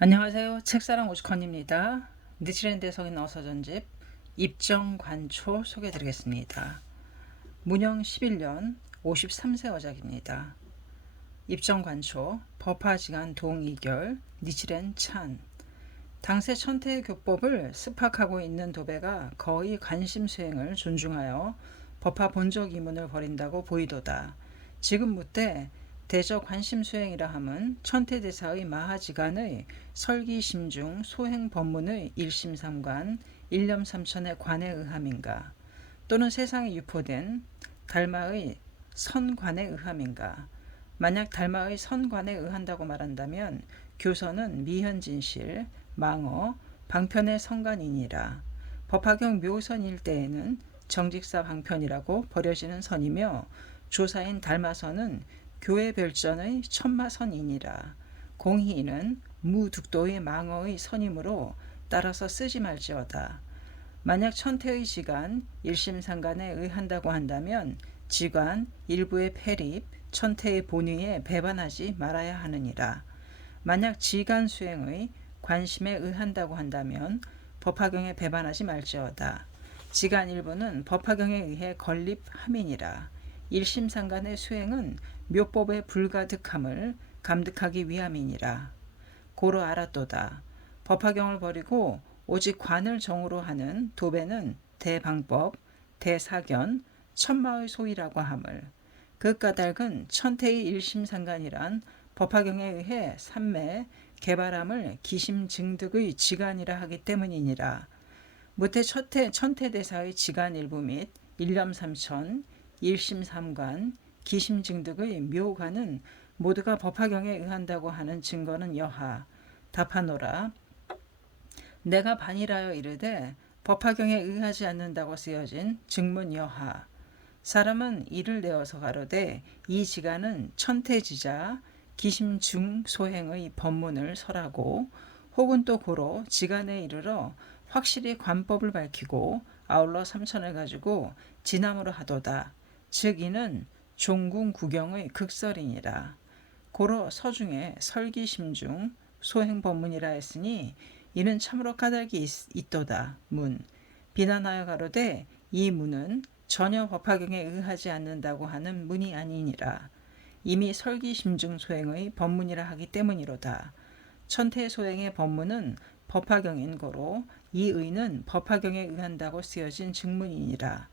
안녕하세요. 책사랑 오죽헌입니다. 뉴질랜드에 서긴 어서전집 입정관초 소개해드리겠습니다. 문영 11년 53세 어작입니다. 입정관초 법화지간 동이결 니치렌 찬 당세 천태의 교법을 습학하고 있는 도배가 거의 관심수행을 존중하여 법화 본적 이문을 벌인다고 보이도다. 지금 묻되 대저 관심수행이라 함은 천태대사의 마하지간의 설기심중 소행법문의 일심삼관 일념삼천의 관에 의함인가, 또는 세상에 유포된 달마의 선관에 의함인가. 만약 달마의 선관에 의한다고 말한다면 교서는 미현진실, 망어, 방편의 선관이니라. 법화경 묘선 일대에는 정직사 방편이라고 버려지는 선이며 조사인 달마선은 교회 별전의 천마선이니라. 공희는 무득도의 망어의 선이므로 따라서 쓰지 말지어다. 만약 천태의 지간 일심상관에 의한다고 한다면 지관 일부의 폐립 천태의 본의에 배반하지 말아야 하느니라. 만약 지간 수행의 관심에 의한다고 한다면 법화경에 배반하지 말지어다. 지간 일부는 법화경에 의해 건립함이니라. 일심상관의 수행은 묘법의 불가득함을 감득하기 위함이니라. 고로 알았도다. 법화경을 버리고 오직 관을 정으로 하는 도배는 대방법, 대사견, 천마의 소이라고 함을. 그 까닭은 천태의 일심상관이란 법화경에 의해 삼매, 개발함을 기심증득의 지간이라 하기 때문이니라. 무태 천태대사의 지간 일부 및 일념삼천, 일심삼관, 기심증득의 묘관은 모두가 법화경에 의한다고 하는 증거는 여하. 답하노라. 내가 반이라여 이르되 법화경에 의하지 않는다고 쓰여진 증문 여하. 사람은 이를 내어서 가로되 이 지간은 천태지자 기심중 소행의 법문을 설하고, 혹은 또 고로 지간에 이르러 확실히 관법을 밝히고 아울러 삼천을 가지고 진함으로 하도다. 즉 이는 종궁 구경의 극설이니라. 고로 서중에 설기심중 소행법문이라 했으니 이는 참으로 까닭이 있도다. 문. 비난하여 가로되 이 문은 전혀 법화경에 의하지 않는다고 하는 문이 아니니라. 이미 설기심중 소행의 법문이라 하기 때문이로다. 천태소행의 법문은 법화경인 거로 이 의는 법화경에 의한다고 쓰여진 증문이니라.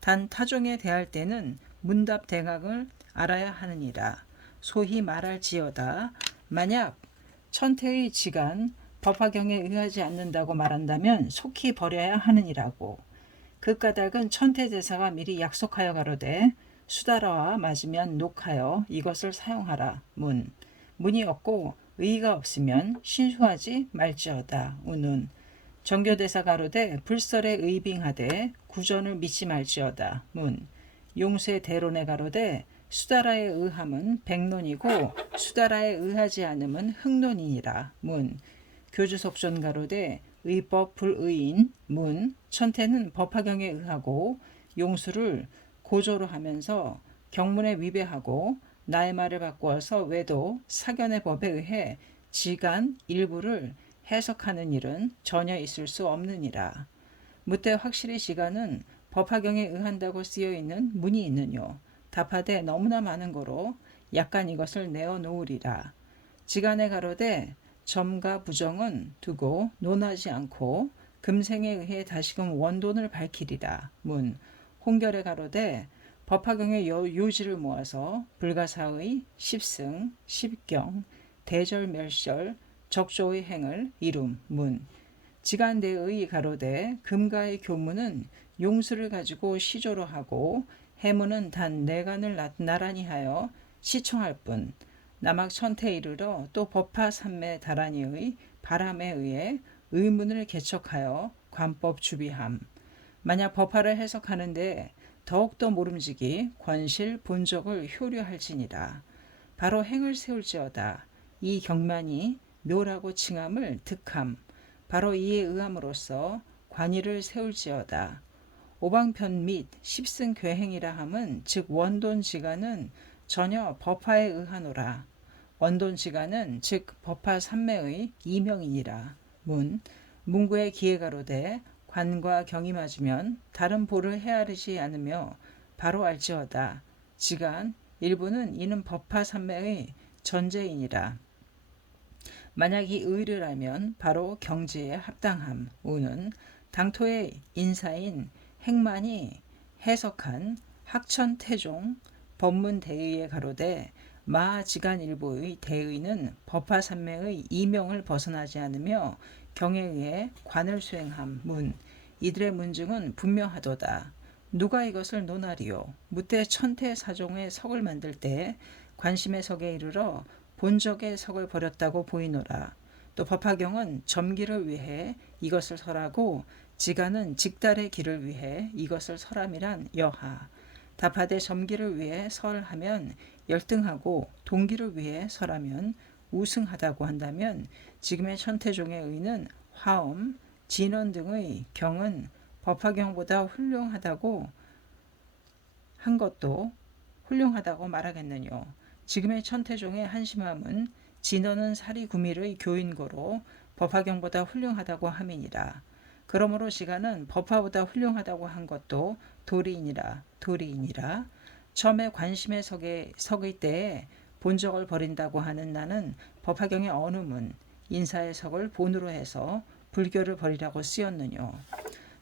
단 타종에 대할 때는 문답 대각을 알아야 하느니라. 소히 말할지어다. 만약 천태의 지간 법화경에 의하지 않는다고 말한다면 속히 버려야 하느니라고. 그 까닭은 천태대사가 미리 약속하여 가로되 수다라와 맞으면 녹하여 이것을 사용하라. 문. 문이 없고 의의가 없으면 신수하지 말지어다. 우는. 정교대사 가로되 불설에 의빙하되 구전을 믿지 말지어다. 문. 용수의 대론에 가로되 수다라에 의함은 백론이고 수다라에 의하지 않음은 흑론이니라. 문. 교주속전 가로되 의법 불의인. 문. 천태는 법화경에 의하고 용수를 고조로 하면서 경문에 위배하고 나의 말을 바꾸어서 외도 사견의 법에 의해 지간 일부를 해석하는 일은 전혀 있을 수 없느니라. 무태 확실히 지간은 법화경에 의한다고 쓰여있는 문이 있느뇨. 답하되 너무나 많은 거로 약간 이것을 내어놓으리라. 지간에 가로되 점과 부정은 두고 논하지 않고 금생에 의해 다시금 원론을 밝히리라. 문. 홍결에 가로되 법화경의 요지를 모아서 불가사의 십승, 십경, 대절멸절, 적조의 행을 이룸. 문. 지간대의 가로되 금가의 교문은 용수를 가지고 시조로 하고 해문은 단 내간을 나란히 하여 시청할 뿐. 남학 천태에 이르러 또 법화 삼매 다란이의 바람에 의해 의문을 개척하여 관법 주비함. 만약 법화를 해석하는데 더욱더 모름지기 권실 본적을 효료할지니라. 바로 행을 세울지어다. 이 경만이 묘라고 칭함을 득함. 바로 이에 의함으로써 관의를 세울지어다. 오방편 및 십승괴행이라 함은 즉 원돈 지간은 전혀 법화에 의하노라. 원돈지간은 즉 법화 삼매의 이명이니라. 문구의 기회가로되 관과 경이 맞으면 다른 보를 헤아리지 않으며 바로 알지어다. 지간 일부는 이는 법화 삼매의 전제이니라. 만약 이 의를 알면 바로 경지에 합당함. 우는 당토의 인사인 행만이 해석한 학천태종 법문대의에 가로되 마지간 일부의 대의는 법화삼매의 이명을 벗어나지 않으며 경에 의해 관을 수행함. 이들의 문증은 분명하도다. 누가 이것을 논하리요. 무때 천태사종의 석을 만들 때 관심의 석에 이르러 본적의 석을 버렸다고 보이노라. 또 법화경은 점기를 위해 이것을 설하고 지간은 직달의 길을 위해 이것을 설함이란 여하. 답하되 점기를 위해 설하면 열등하고 동기를 위해 설하면 우승하다고 한다면 지금의 천태종의 의는 화엄, 진원 등의 경은 법화경보다 훌륭하다고 한 것도 훌륭하다고 말하겠느뇨. 지금의 천태종의 한심함은 진원은 사리구밀의 교인고로 법화경보다 훌륭하다고 함이니라. 그러므로 지간은 법화보다 훌륭하다고 한 것도 도리이니라. 처음에 관심의 석의 때에 본적을 버린다고 하는 나는 법화경의 어느 문, 인사의 석을 본으로 해서 불교를 버리라고 쓰였느뇨.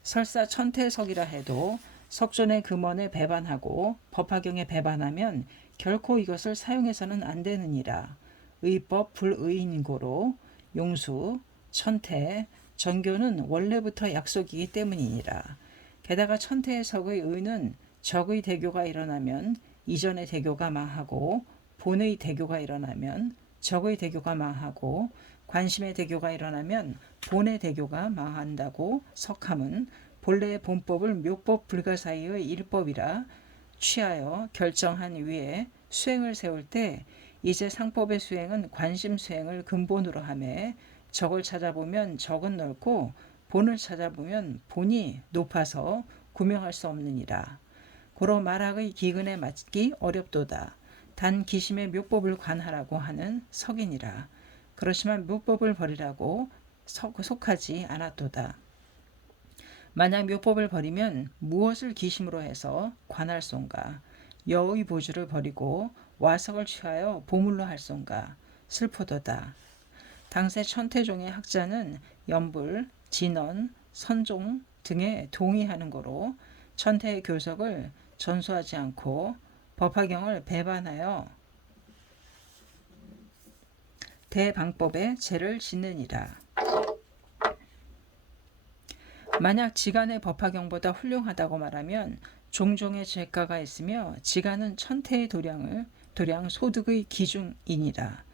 설사 천태석이라 해도 석존의 금원에 배반하고 법화경에 배반하면 결코 이것을 사용해서는 안 되느니라. 의법 불의인고로 용수, 천태, 정교는 원래부터 약속이기 때문이니라. 게다가 천태의 석의 의는 적의 대교가 일어나면 이전의 대교가 망하고 본의 대교가 일어나면 적의 대교가 망하고 관심의 대교가 일어나면 본의 대교가 망한다고 석함은 본래의 본법을 묘법 불가 사이의 일법이라 취하여 결정한 위에 수행을 세울 때 이제 상법의 수행은 관심 수행을 근본으로 하매 적을 찾아보면 적은 넓고 본을 찾아보면 본이 높아서 구명할 수 없느니라. 고로 말학의 기근에 맞기 어렵도다. 단 기심의 묘법을 관하라고 하는 석이니라. 그렇지만 묘법을 버리라고 속하지 않았도다. 만약 묘법을 버리면 무엇을 기심으로 해서 관할손가? 여의 보주를 버리고 와석을 취하여 보물로 할손가? 슬프도다. 당세 천태종의 학자는 연불, 진원, 선종 등에 동의하는 거로 천태의 교석을 전수하지 않고 법화경을 배반하여 대방법에 죄를 짓느니라. 만약 지간의 법화경보다 훌륭하다고 말하면 종종의 죄가가 있으며 지간은 천태의 도량 소득의 기중이니라.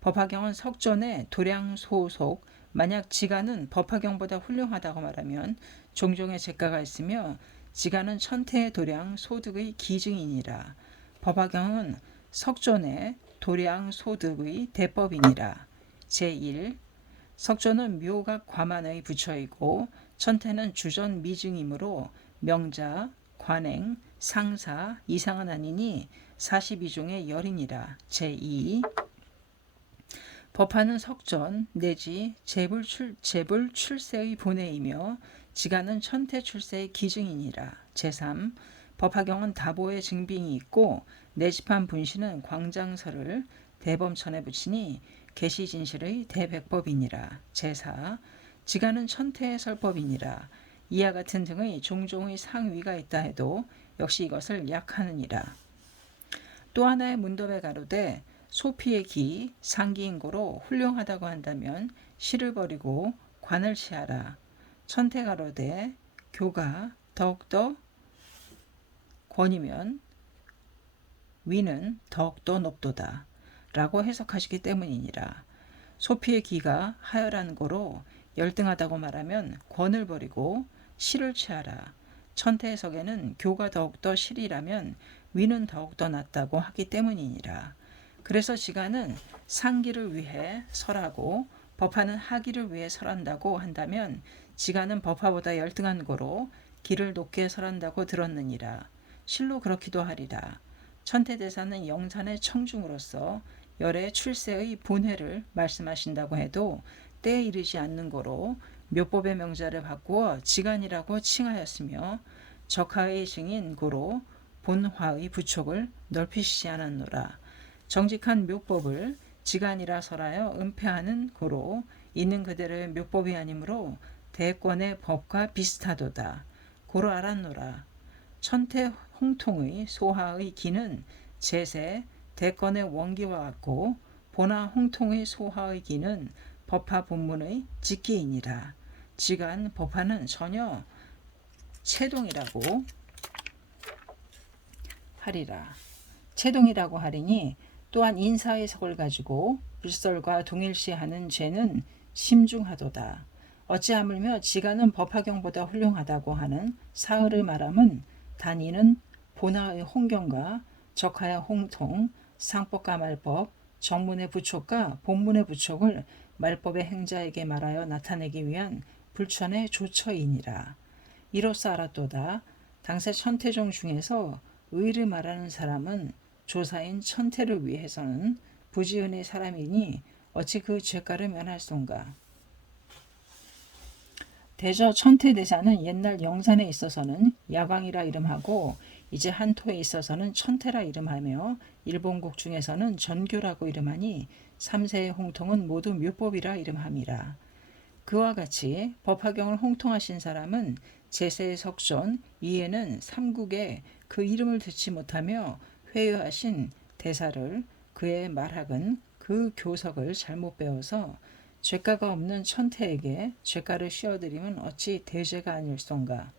법화경은 석존의 도량 소속, 만약 지간은 법화경보다 훌륭하다고 말하면 종종의 죄가가 있으며 지간은 천태의 도량 소득의 기증이니라. 법화경은 석존의 도량 소득의 대법이니라. 제1. 석존은 묘각 과만의 부처이고 천태는 주전 미증이므로 명자, 관행, 상사, 이상은 아니니 42종의 열이니라. 제2. 법화는 석존 내지 재불 출세의 본회이며 지간은 천태 출세의 기증이니라. 제3. 법화경은 다보의 증빙이 있고 내집한 분신은 광장설을 대범천에 붙이니 계시진실의 대백법이니라. 제4. 지간은 천태의 설법이니라. 이와 같은 등의 종종의 상위가 있다 해도 역시 이것을 약하느니라. 또 하나의 문법에 가로되 소피의 기, 상기인고로 훌륭하다고 한다면 시를 버리고 관을 취하라. 천태 가로되 교가 더욱더 권이면 위는 더욱더 높도다 라고 해석하시기 때문이니라. 소피의 기가 하열한 거로 열등하다고 말하면 권을 버리고 시를 취하라. 천태의 석에는 교가 더욱더 실이라면 위는 더욱더 낮다고 하기 때문이니라. 그래서 지간은 상기를 위해 설하고 법화는 하기를 위해 설한다고 한다면 지간은 법화보다 열등한 거로 기를 높게 설한다고 들었느니라. 실로 그렇기도 하리라. 천태대사는 영산의 청중으로서 열의 출세의 본해를 말씀하신다고 해도 때에 이르지 않는 거로 묘법의 명자를 바꾸어 지간이라고 칭하였으며 적하의 증인 고로 본화의 부촉을 넓히시지 않았노라. 정직한 묘법을 지간이라 설하여 은폐하는 고로 있는 그대로의 묘법이 아니므로 대권의 법과 비슷하도다. 고로 알았노라. 천태 홍통의 소하의 기는 제세 대권의 원기와 같고 보나 홍통의 소하의 기는 법화 본문의 직기이니라. 지간 법화는 전혀 체동이라고 하리라. 체동이라고 하리니 또한 인사의 석을 가지고 불설과 동일시하는 죄는 심중하도다. 어찌하물며 지간은 법화경보다 훌륭하다고 하는 사흘의 말함은 단 이는 본하의 홍경과 적하의 홍통, 상법과 말법, 정문의 부촉과 본문의 부촉을 말법의 행자에게 말하여 나타내기 위한 불천의 조처이니라. 이로써 알았도다. 당세 천태종 중에서 의를 말하는 사람은 조사인 천태를 위해서는 부지은의 사람이니 어찌 그 죄가를 면할 수인가. 대저 천태대사는 옛날 영산에 있어서는 야광이라 이름하고 이제 한토에 있어서는 천태라 이름하며 일본국 중에서는 전교라고 이름하니 삼세의 홍통은 모두 묘법이라 이름함이라. 그와 같이 법화경을 홍통하신 사람은 제세의 석존 이에는 삼국에 그 이름을 듣지 못하며 회유하신 대사를 그의 말학은 그 교석을 잘못 배워서 죄가가 없는 천태에게 죄가를 씌워드리면 어찌 대죄가 아닐소인가.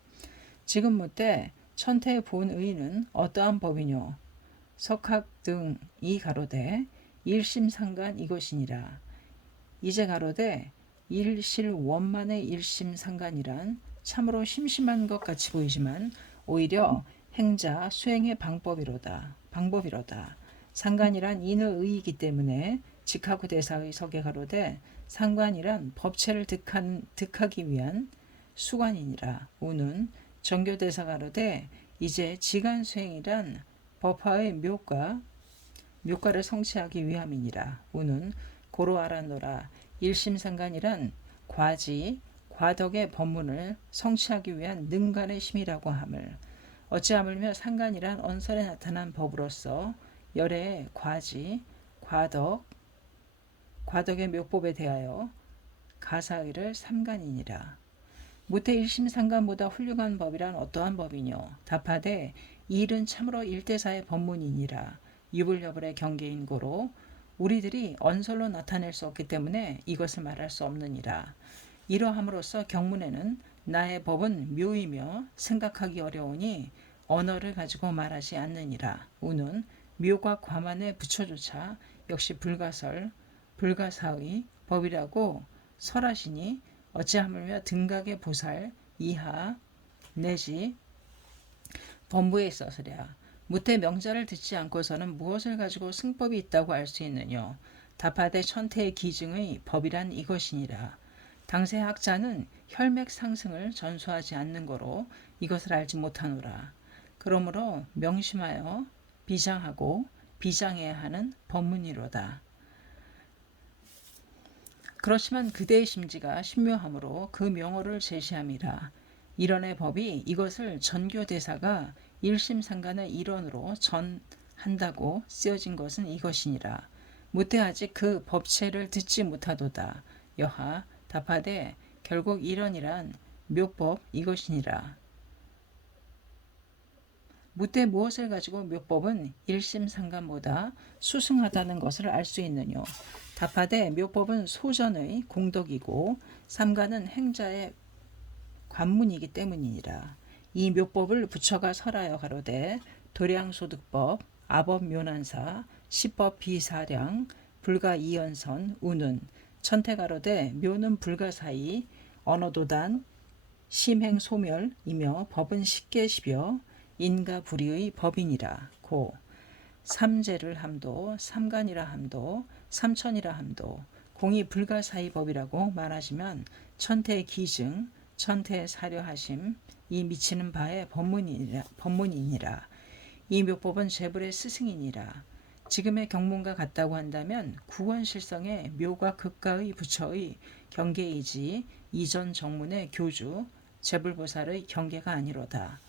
지금 묻되 천태의 본의는 어떠한 법이뇨. 석학 등이 가로되 일심상간 이것이니라. 이제 가로되 일실원만의 일심상간이란 참으로 심심한 것 같이 보이지만 오히려 행자 수행의 방법이로다. 상간이란 인의 의이기 때문에 직하구 대사의 석에 가로되 상관이란 법체를 득하기 위한 수관이니라. 우는 정교대사 가로되 이제 지간수행이란 법화의 묘가를 성취하기 위함이니라. 우는 고로 알았노라. 일심상간이란 과덕의 법문을 성취하기 위한 능간의 힘이라고 함을. 어찌하물며 상간이란 언설에 나타난 법으로서 열의 과덕의 묘법에 대하여 가사의를 삼간이니라. 무태 일심상간보다 훌륭한 법이란 어떠한 법이뇨. 답하되 일은 참으로 일대사의 법문이니라. 유불여불의 경계인 고로 우리들이 언설로 나타낼 수 없기 때문에 이것을 말할 수 없느니라. 이러함으로써 경문에는 나의 법은 묘이며 생각하기 어려우니 언어를 가지고 말하지 않느니라. 우는 묘과 과만의 부처조차 역시 불가사의 법이라고 설하시니 어찌하물며 등각의 보살 이하 내지 범부에 있어서랴. 무태 명자를 듣지 않고서는 무엇을 가지고 승법이 있다고 알 수 있느뇨. 답하되 천태의 기증의 법이란 이것이니라. 당세 학자는 혈맥 상승을 전수하지 않는 거로 이것을 알지 못하노라. 그러므로 명심하여 비장하고 비장해야 하는 법문이로다. 그렇지만 그대의 심지가 신묘하므로 그 명호를 제시함이라. 이런의 법이 이것을 전교대사가 일심상간의 일원으로 전한다고 쓰여진 것은 이것이니라. 무태 아직 그 법체를 듣지 못하도다. 여하 답하되 결국 일원이란 묘법 이것이니라. 무태 무엇을 가지고 묘법은 일심상간보다 수승하다는 것을 알 수 있느뇨. 답하되 묘법은 소전의 공덕이고 삼간은 행자의 관문이기 때문이니라. 이 묘법을 부처가 설하여 가로되 도량소득법, 아법묘난사, 시법 비사량, 불가이연선, 우는 천태가로되 묘는 불가사의, 언어도단, 심행소멸이며 법은 십계십여 인가불의의 법이니라. 고 삼재를 함도, 삼간이라 함도, 삼천이라 함도, 공이 불가사의 법이라고 말하시면 천태의 기증, 천태의 사료하심, 이 미치는 바의 법문이니라. 이 묘법은 재불의 스승이니라. 지금의 경문과 같다고 한다면 구원실성의 묘가 극가의 부처의 경계이지 이전 정문의 교주 제불보살의 경계가 아니로다.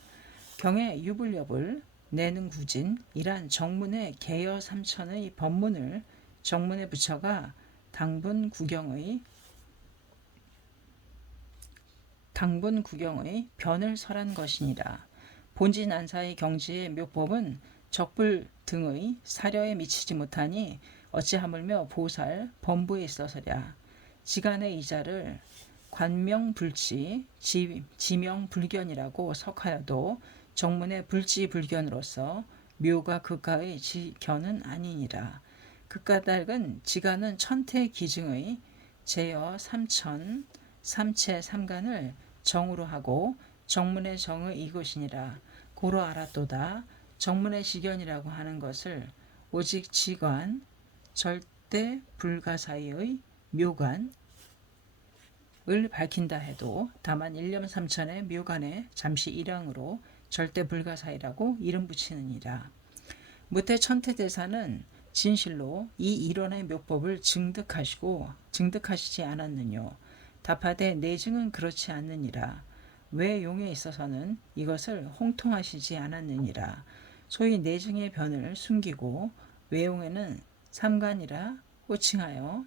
경의 유불력을 내는 구진이란 정문의 개여 삼천의 법문을 정문의 부처가 당분 구경의 변을 설한 것이니라. 본진 안사의 경지의 묘법은 적불 등의 사려에 미치지 못하니 어찌하물며 보살 범부에 있어서랴. 지간의 이자를 관명불지 지명불견이라고 석하여도 정문의 불지불견으로서 묘가 극가의 지견은 아니니라. 극가닥은 지간은 천태 기증의 제여 삼천 삼체 삼간을 정으로 하고 정문의 정의 이것이니라. 고로 알았도다. 정문의 시견이라고 하는 것을 오직 지관 절대 불가사의의 묘관을 밝힌다 해도 다만 일념삼천의 묘관에 잠시 일항으로 절대 불가사의라고 이름 붙이느니라. 무태 천태대사는 진실로 이 일원의 묘법을 증득하시지 않았느뇨. 답하되 내증은 그렇지 않느니라. 외용에 있어서는 이것을 홍통하시지 않았느니라. 소위 내증의 변을 숨기고 외용에는 삼간이라 호칭하여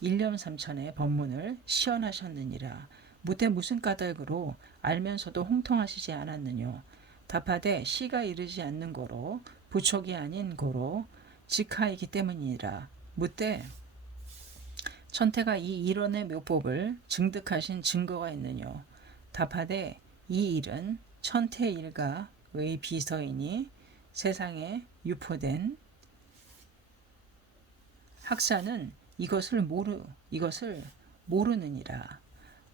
일념삼천의 법문을 시연하셨느니라. 무태 무슨 까닭으로 알면서도 홍통하시지 않았느뇨. 답하되 시가 이르지 않는 고로 부촉이 아닌 고로 직하이기 때문이니라. 무태 천태가 이 일원의 묘법을 증득하신 증거가 있느뇨. 답하되 이 일은 천태 일가의 비서이니 세상에 유포된 학사는 이것을 모르느니라.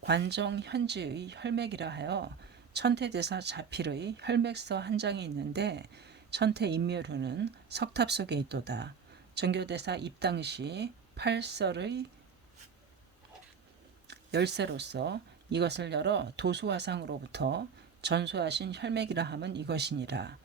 관정 현지의 혈맥이라 하여 천태대사 자필의 혈맥서 한 장이 있는데 천태 인묘루는 석탑 속에 있도다. 정교대사 입당시 8설의 열쇠로서 이것을 열어 도수화상으로부터 전수하신 혈맥이라 함은 이것이니라.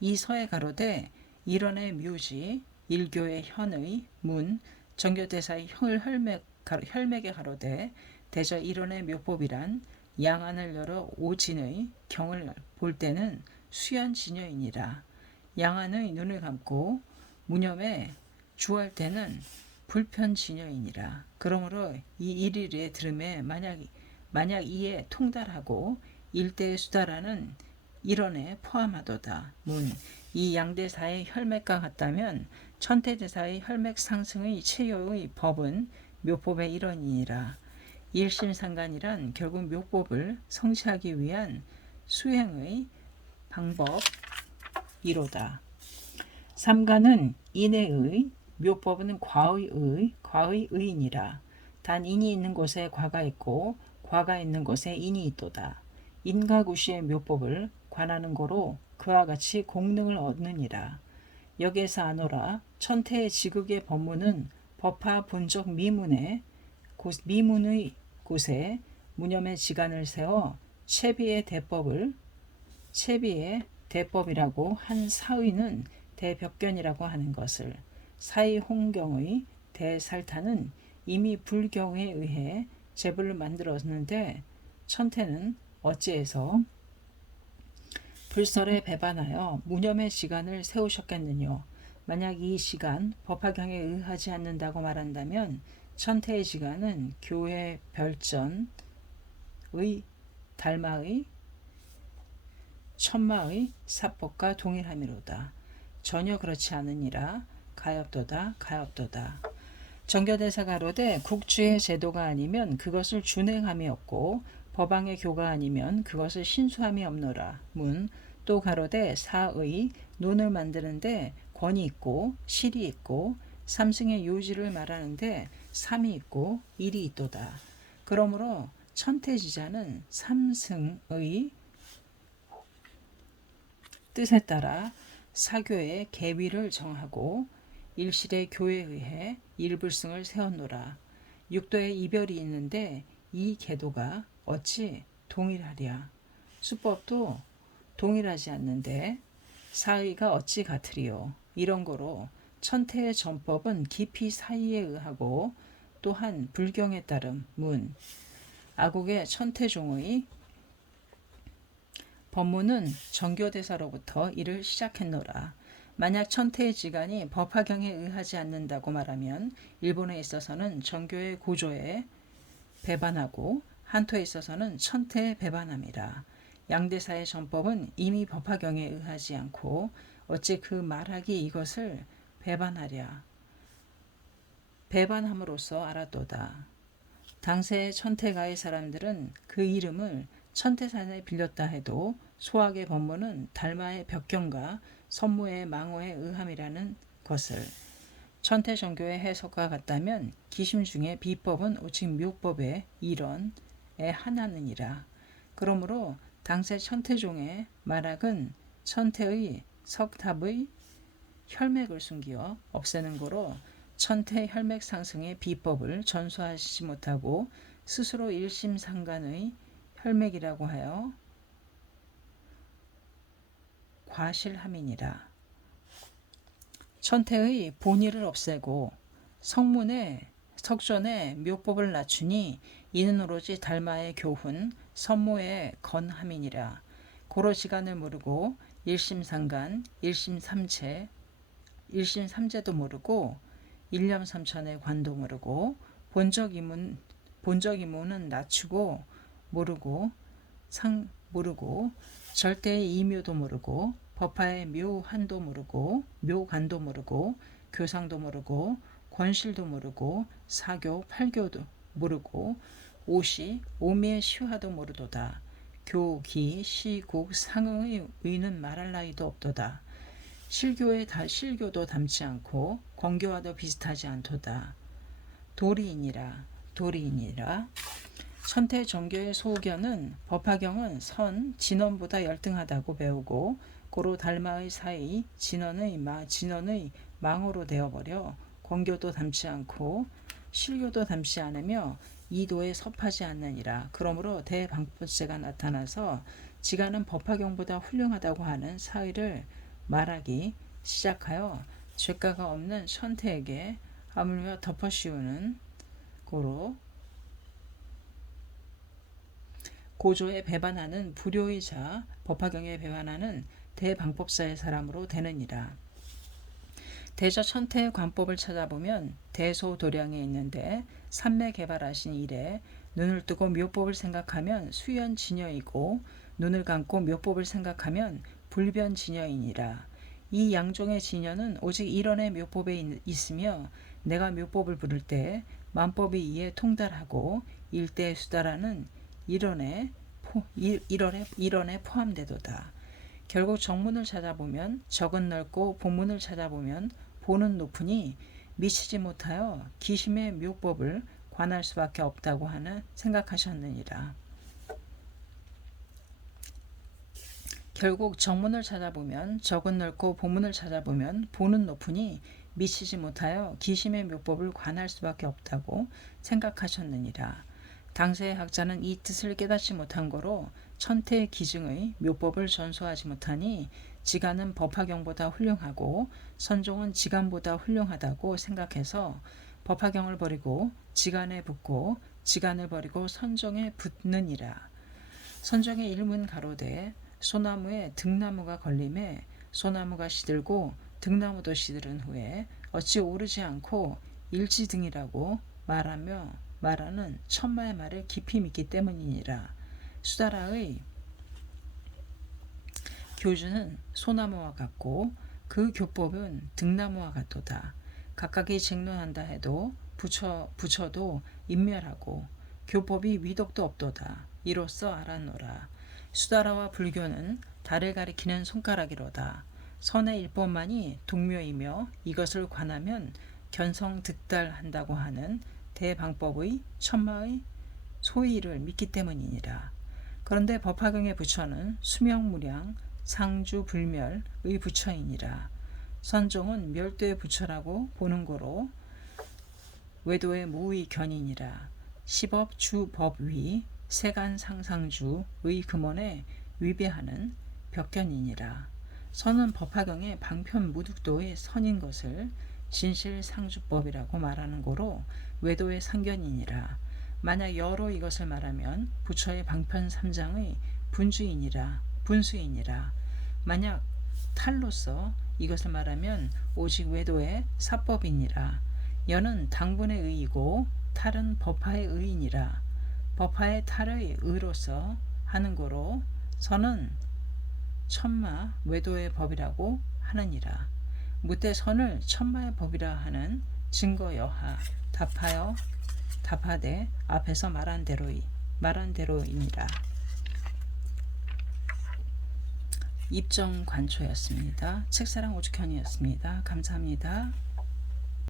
이 서에 가로되 일원의 묘지 일교의 현의 문 정교대사의 혈맥에 가로되 대저 일원의 묘법이란 양안을 열어 오진의 경을 볼 때는 수연진여이니라. 양안의 눈을 감고 무념에 주할 때는 불편진여이니라. 그러므로 이 일일에 들음에 만약 이에 통달하고 일대의 수다라는 일원에 포함하도다. 문. 이 양대사의 혈맥과 같다면 천태대사의 혈맥 상승의 체요의 법은 묘법의 일원이니라. 일심상간이란 결국 묘법을 성취하기 위한 수행의 방법이로다. 삼간은 인의 묘법은 과의 의이니라. 단 인이 있는 곳에 과가 있고 과가 있는 곳에 인이 있도다. 인과 구시의 묘법을 관하는 고로 그와 같이 공능을 얻느니라. 여기에서 아노라 천태의 지극의 법문은 법화 본적 미문의 곳에 무념의 지간을 세워 채비의 대법이라고 한 사의는 대벽견이라고 하는 것을 사이홍경의 대살타는 이미 불경에 의해 제불을 만들었는데 천태는 어찌해서 불설에 배반하여 무념의 시간을 세우셨겠느뇨. 만약 이 시간 법화경에 의하지 않는다고 말한다면 천태의 시간은 교회 별전의 달마의 천마의 사법과 동일함이로다. 전혀 그렇지 않으니라. 가엾도다. 정교대사 가로되 국주의 제도가 아니면 그것을 준행함이 없고 법왕의 교가 아니면 그것을 신수함이 없노라. 문. 또 가로되 사의 논을 만드는데 권이 있고 실이 있고 삼승의 요지를 말하는데 삼이 있고 일이 있도다. 그러므로 천태지자는 삼승의 뜻에 따라 사교의 계위를 정하고 일실의 교에 의해 일불승을 세웠노라. 육도의 이별이 있는데 이 계도가 어찌 동일하랴. 수법도 동일하지 않는데 사의가 어찌 같으리요. 이런 거로 천태의 전법은 깊이 사이에 의하고 또한 불경에 따름 문 아국의 천태종의 법문은 정교대사로부터 이를 시작했노라. 만약 천태의 지간이 법화경에 의하지 않는다고 말하면 일본에 있어서는 정교의 고조에 배반하고 한토에 있어서는 천태에 배반함이라. 양대사의 전법은 이미 법화경에 의하지 않고 어찌 그 말하기 이것을 배반함으로써 알았도다. 당시의 천태가의 사람들은 그 이름을 천태산에 빌렸다 해도 소학의 법문은 달마의 벽경과 선무의 망호에 의함이라는 것을 천태정교의 해석과 같다면 기심 중에 비법은 오직 묘법의 일원에 하나느니라. 그러므로 당세 천태종의 말학은 천태의 석탑의 혈맥을 숨기어 없애는 거로 천태 혈맥 상승의 비법을 전수하시지 못하고 스스로 일심상간의 혈맥이라고 하여 과실함이니라. 천태의 본의를 없애고 석전에 묘법을 낮추니 이는 오로지 달마의 교훈 선모의 건함이니라. 고로 시간을 모르고 일심상간 일심삼재도 모르고 일념삼천의 관도 모르고 본적 이문은 낮추고 모르고 절대의 이묘도 모르고 법화의 묘한도 모르고 묘관도 모르고 교상도 모르고 권실도 모르고 사교 팔교도 모르고 오미의 시화도 모르도다. 교기 시국 상응의 의는 말할 나위도 없도다. 실교도 닮지 않고 권교와도 비슷하지 않도다. 도리이니라. 천태 정교의 소견은 법화경은 진원보다 열등하다고 배우고 고로 달마의 사이 진원의 망호로 되어버려 권교도 닮지 않고 실교도 닮지 않으며 이도에 섭하지 않느니라. 그러므로 대방법제가 나타나서 지가는 법화경보다 훌륭하다고 하는 사의를 말하기 시작하여 죄가가 없는 천태에게 하물며 덮어씌우는 고로 고조에 배반하는 불효의자 법화경에 배반하는 대방법사의 사람으로 되느니라. 대저 천태의 관법을 찾아보면 대소도량에 있는데 삼매 개발하신 이래 눈을 뜨고 묘법을 생각하면 수연진여이고 눈을 감고 묘법을 생각하면 불변진여이니라. 이 양종의 진여는 오직 일원의 묘법에 있으며 내가 묘법을 부를 때 만법이 이에 통달하고 일대의 수다라는 일원에 포함되도다. 결국 정문을 찾아보면 적은 넓고 본문을 찾아보면 보는 높으니 미치지 못하여 기심의 묘법을 관할 수밖에 없다고 하는 생각하셨느니라. 결국 정문을 찾아보면 적은 넓고 본문을 찾아보면 보는 높으니 미치지 못하여 기심의 묘법을 관할 수밖에 없다고 생각하셨느니라. 당세의 학자는 이 뜻을 깨닫지 못한 거로 천태의 기증의 묘법을 전수하지 못하니 지간은 법화경보다 훌륭하고 선종은 지간보다 훌륭하다고 생각해서 법화경을 버리고 지간에 붙고 지간을 버리고 선종에 붙느니라. 선종의 일문 가로되 소나무에 등나무가 걸림에 소나무가 시들고 등나무도 시들은 후에 어찌 오르지 않고 일지등이라고 말하는 천마의 말을 깊이 믿기 때문이니라. 수다라의 교주는 소나무와 같고 그 교법은 등나무와 같도다. 각각이 쟁론한다 해도 부처도 인멸하고 교법이 위독도 없도다. 이로써 알았노라. 수다라와 불교는 달을 가리키는 손가락이로다. 선의 일법만이 동묘이며 이것을 관하면 견성득달한다고 하는 대방법의 천마의 소의를 믿기 때문이니라. 그런데 법화경의 부처는 수명무량 상주불멸의 부처이니라. 선종은 멸도의 부처라고 보는 거로 외도의 무의 견이니라. 십업주법위 세간상상주의 금원에 위배하는 벽견이니라. 선은 법화경의 방편 무득도의 선인 것을 진실상주법이라고 말하는 고로 외도의 상견이니라. 만약 여로 이것을 말하면 부처의 방편 3장의 분수이니라. 만약 탈로서 이것을 말하면 오직 외도의 사법이니라. 여는 당분의 의이고 탈은 법화의 의이니라. 법화의 탈의 의로서 하는 고로 선은 천마 외도의 법이라고 하느니라. 무때 선을 천마의 법이라 하는 증거 여하 답하되 앞에서 말한 대로이니라. 입정관초였습니다. 책사랑 오죽현이었습니다. 감사합니다.